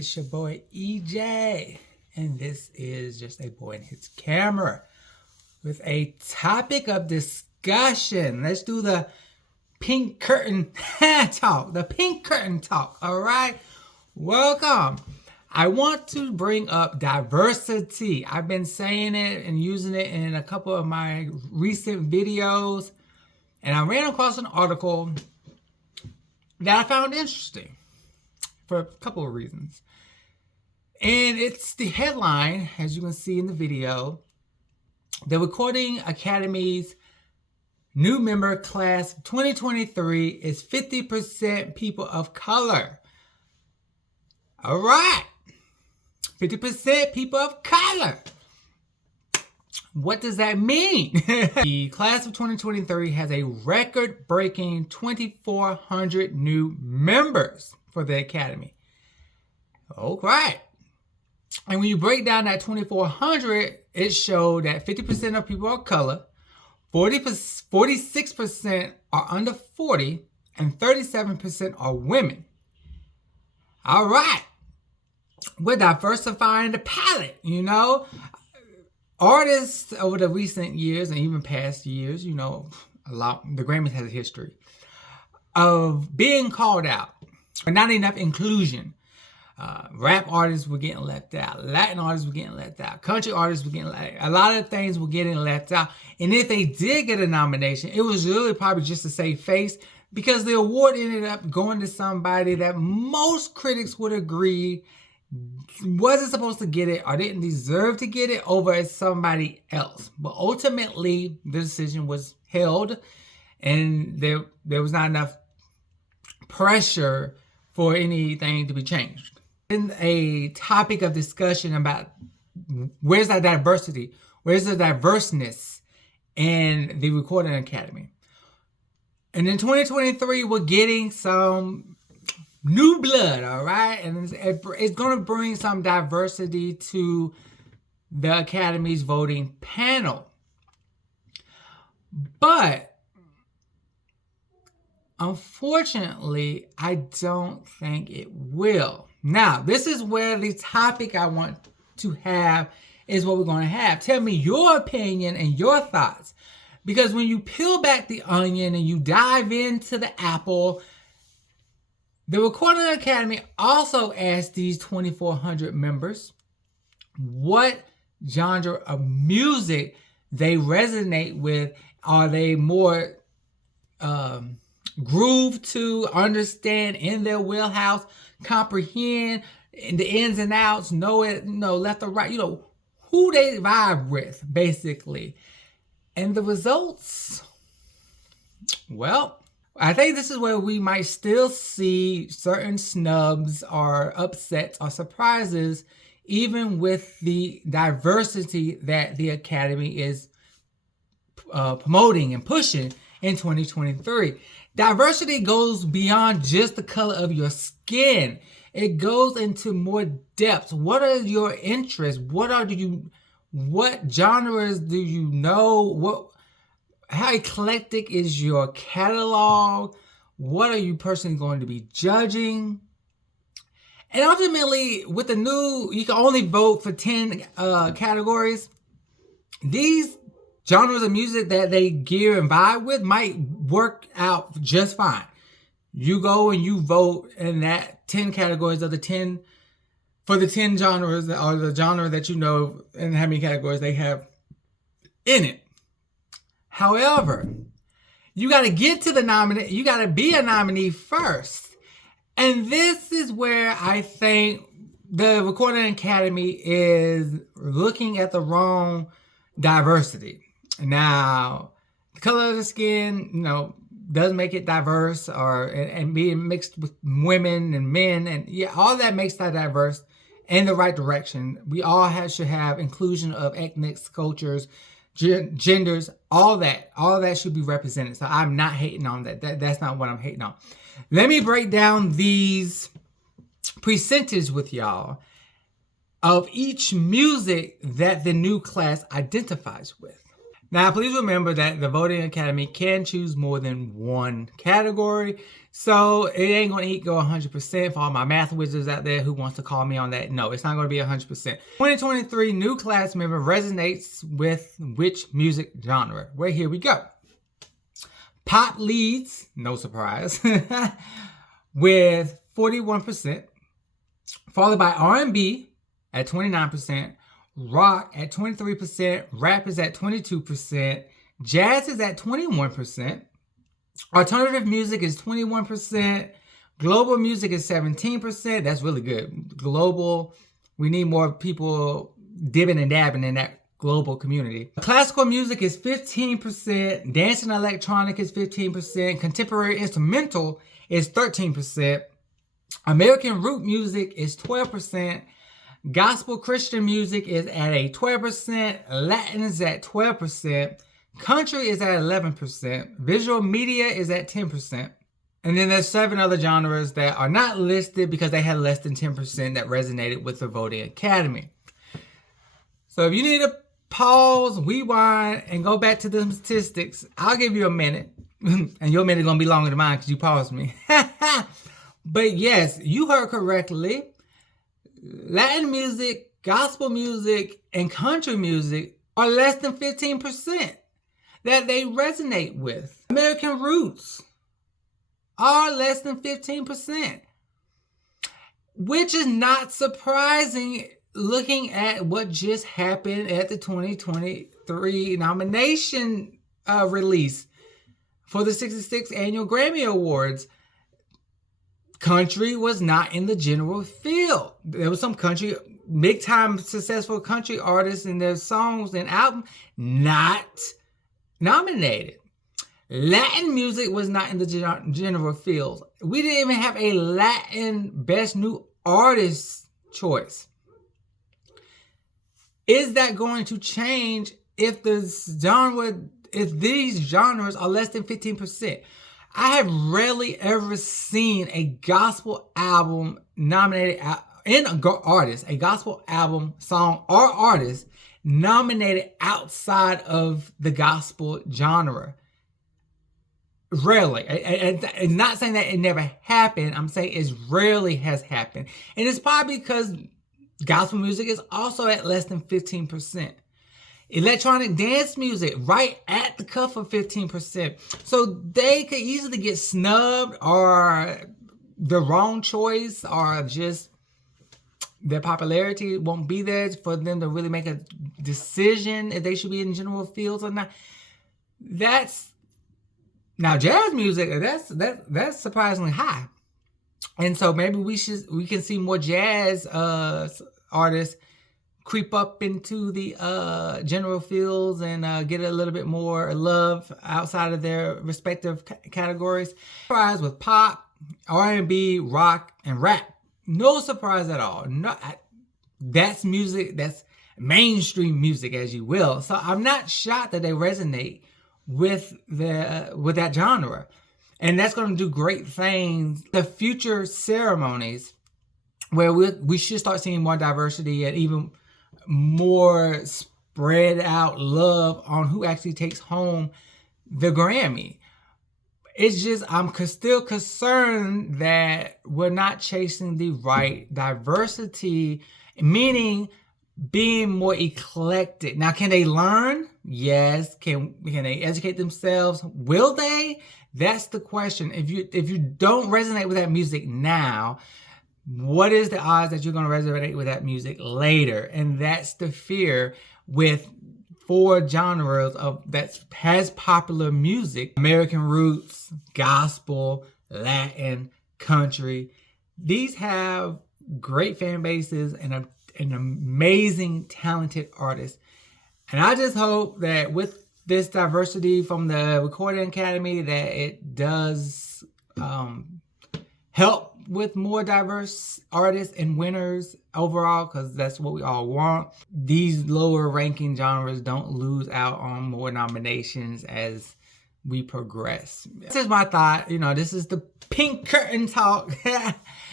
It's your boy EJ, and this is Just a Boy and His Camera with a topic of discussion. Let's do the pink curtain talk, the pink curtain talk, all right? Welcome. I want to bring up diversity. I've been saying it and using it in a couple of my recent videos, and I ran across an article that I found interesting for a couple of reasons. And it's the headline, as you can see in the video: the Recording Academy's new member class 2023 is 50% people of color. All right, 50% people of color. What does that mean? The class of 2023 has a record-breaking 2,400 new members for the Academy. All right. And when you break down that 2,400, it showed that 50% of people are color, 46% are under 40, and 37% are women. All right. We're diversifying the palette, you know. Artists over the recent years and even past years, you know, the Grammys has a history of being called out for not enough inclusion. Rap artists were getting left out. Latin artists were getting left out. Country artists were getting left out. A lot of things were getting left out. And if they did get a nomination, it was really probably just to save face, because the award ended up going to somebody that most critics would agree wasn't supposed to get it or didn't deserve to get it over somebody else. But ultimately, the decision was held, and there was not enough pressure for anything to be changed. In a topic of discussion about where's that diversity, where's the diverseness in the Recording Academy. And in 2023, we're getting some new blood, all right? And it's going to bring some diversity to the Academy's voting panel. But unfortunately, I don't think it will. Now, this is where the topic I want to have is what we're going to have. Tell me your opinion and your thoughts. Because when you peel back the onion and you dive into the apple, the Recording Academy also asked these 2,400 members what genre of music they resonate with. Are they more groove to, understand, in their wheelhouse, comprehend the ins and outs, know it, left or right, who they vibe with, basically. And the results, well, I think this is where we might still see certain snubs or upsets or surprises, even with the diversity that the Academy is promoting and pushing in 2023. Diversity goes beyond just the color of your skin. It goes into more depth. What are your interests? What genres do you know? How eclectic is your catalog? What are you personally going to be judging? And ultimately, with the new, you can only vote for 10 categories. These genres of music that they gear and vibe with might work out just fine. You go and you vote in that 10 categories of the 10, for the 10 genres, or the genre that you know and how many categories they have in it. However, you got to get to the nominee. You got to be a nominee first. And this is where I think the Recording Academy is looking at the wrong diversity. Now, the color of the skin, does make it diverse, and being mixed with women and men, and yeah, all that makes that diverse in the right direction. We all should have inclusion of ethnics, cultures, genders, all that should be represented. So I'm not hating on that. That's not what I'm hating on. Let me break down these percentages with y'all of each music that the new class identifies with. Now, please remember that the Voting Academy can choose more than one category, so it ain't going to go 100% for all my math wizards out there who wants to call me on that. No, it's not going to be 100%. 2023 new class member resonates with which music genre? Well, here we go. Pop leads, no surprise, with 41%, followed by R&B at 29%, rock at 23%, rap is at 22%, jazz is at 21%, alternative music is 21%, global music is 17%. That's really good. Global, we need more people dibbing and dabbing in that global community. Classical music is 15%, dance and electronic is 15%, contemporary instrumental is 13%, American root music is 12%, gospel Christian music is at a 12%, Latin is at 12%, country is at 11%, visual media is at 10%. And then there's 7 other genres that are not listed because they had less than 10% that resonated with the Voting Academy. So if you need to pause, rewind, and go back to the statistics, I'll give you a minute. And your minute is going to be longer than mine because you paused me. But yes, you heard correctly. Latin music, gospel music, and country music are less than 15% that they resonate with. American roots are less than 15%, which is not surprising looking at what just happened at the 2023 nomination release for the 66th Annual Grammy Awards. Country was not in the general field. There was some country, big-time successful country artists and their songs and albums not nominated. Latin music was not in the general field. We didn't even have a Latin Best New Artist choice. Is that going to change if these genres are less than 15%? I have rarely ever seen a gospel album nominated a gospel album, song, or artist nominated outside of the gospel genre. Rarely. I'm not saying that it never happened. I'm saying it rarely has happened. And it's probably because gospel music is also at less than 15%. Electronic dance music, right at the cuff of 15%. So they could easily get snubbed or the wrong choice or just their popularity won't be there for them to really make a decision if they should be in general fields or not. Now jazz music, that's surprisingly high. And so maybe we can see more jazz artists creep up into the general fields and get a little bit more love outside of their respective categories. Surprise with pop, R&B, rock, and rap. No surprise at all. That's music, that's mainstream music, as you will. So I'm not shocked that they resonate with that genre. And that's going to do great things. The future ceremonies where we should start seeing more diversity and even more spread out love on who actually takes home the Grammy. It's just, I'm still concerned that we're not chasing the right diversity, meaning being more eclectic. Now, can they learn? Yes. Can they educate themselves? Will they? That's the question. If you don't resonate with that music now, what is the odds that you're going to resonate with that music later? And that's the fear with 4 genres that has popular music: American roots, gospel, Latin, country. These have great fan bases and an amazing, talented artist. And I just hope that with this diversity from the Recording Academy, that it does help with more diverse artists and winners overall, because that's what we all want. These lower ranking genres don't lose out on more nominations as we progress. This is my thought. This is the pink curtain talk.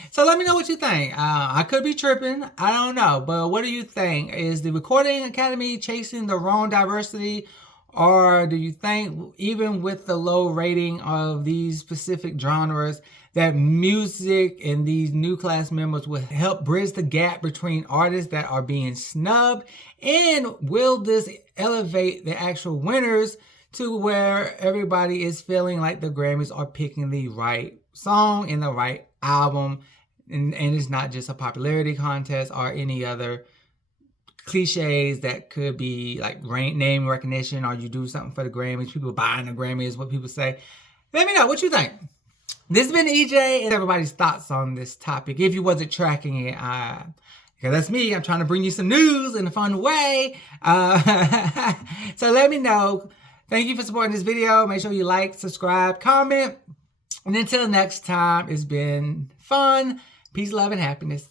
So let me know what you think. I could be tripping. I don't know. But what do you think? Is the Recording Academy chasing the wrong diversity? Or do you think, even with the low rating of these specific genres, that music and these new class members will help bridge the gap between artists that are being snubbed? And will this elevate the actual winners to where everybody is feeling like the Grammys are picking the right song and the right album, and it's not just a popularity contest or any other cliches that could be like name recognition, or you do something for the Grammys, people buying the Grammys, what people say? Let me know what you think. This has been EJ and everybody's thoughts on this topic. If you wasn't tracking it, because that's me, I'm trying to bring you some news in a fun way. So let me know. Thank you for supporting this video. Make sure you like, subscribe, comment. And until next time, it's been fun. Peace, love, and happiness.